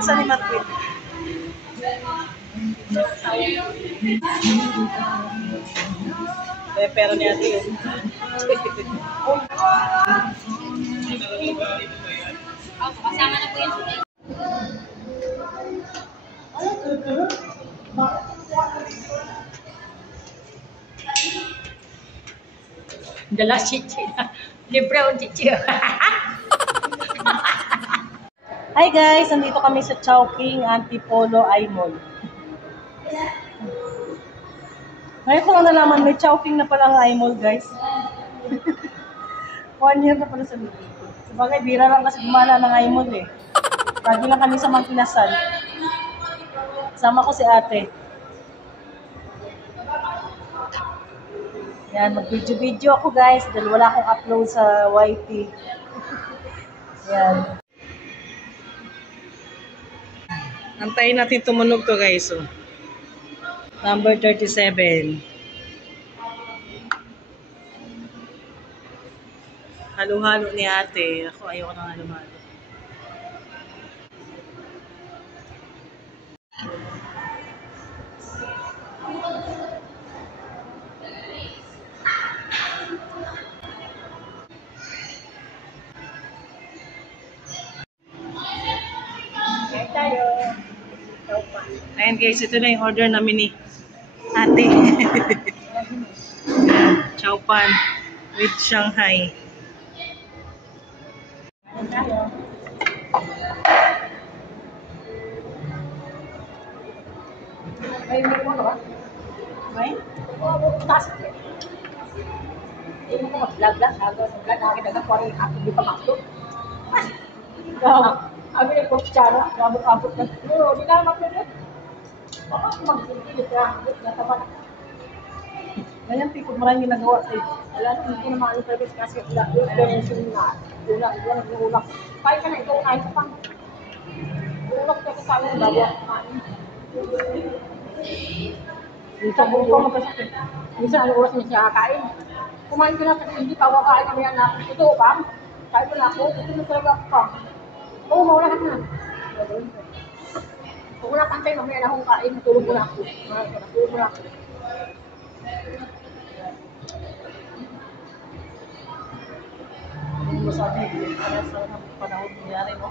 Saan ni Marquit? Pero niya ito yun. Kasama na po yun. Dala chichi na. Libre ang chichi. Hi guys, nandito kami sa Chowking Antipolo I-Mall. Ngayon ko lang nalaman, may Chowking na palang I-Mall guys. 1 year na pala sa dito. Sabagay, bira lang kasi gumana ng I-Mall eh. Lagi lang kami sa Mangkinasan. Sama ko si ate. Yan, mag-video-video ako guys dahil wala akong upload sa YT. Yan. Antayin natin tumunog to guys. Oh. Number 37. Halo-halo ni ate. Ako ayoko ng halo-halo. Tayo. Ayan guys, ito na yung order namin ni ate. Chow pan with Shanghai. Tayo. May mo ba? May? Taas. Hindi mo mag-vlog-vlog. Nakakitagang ko rin ako di pa makto. Abi na po siya, abot-abot na. Pero di na makto. Baka mag-silip ka. Natapan. Ganyan, tipod maraming ginagawa. Wala na, hindi ko na maano service kasi yung donation na. Ulak. Kaya ka na, ikaw ay ka pang. Ulak ka sa sayo ng bago ang kumain. Minsan buong ko magkasakit. Minsan ano oras niya siya kakain. Kumain ko na kasi hindi pa ako kain kami na ito pa. Kain ko na ako, ito na talaga ako pa. Oo, maulahan na. Kung wala pantay, mamaya na akong kain, tulog ko na ako. Tulog ko na ako. Hindi mo sabi, para sa panahon nangyari, no?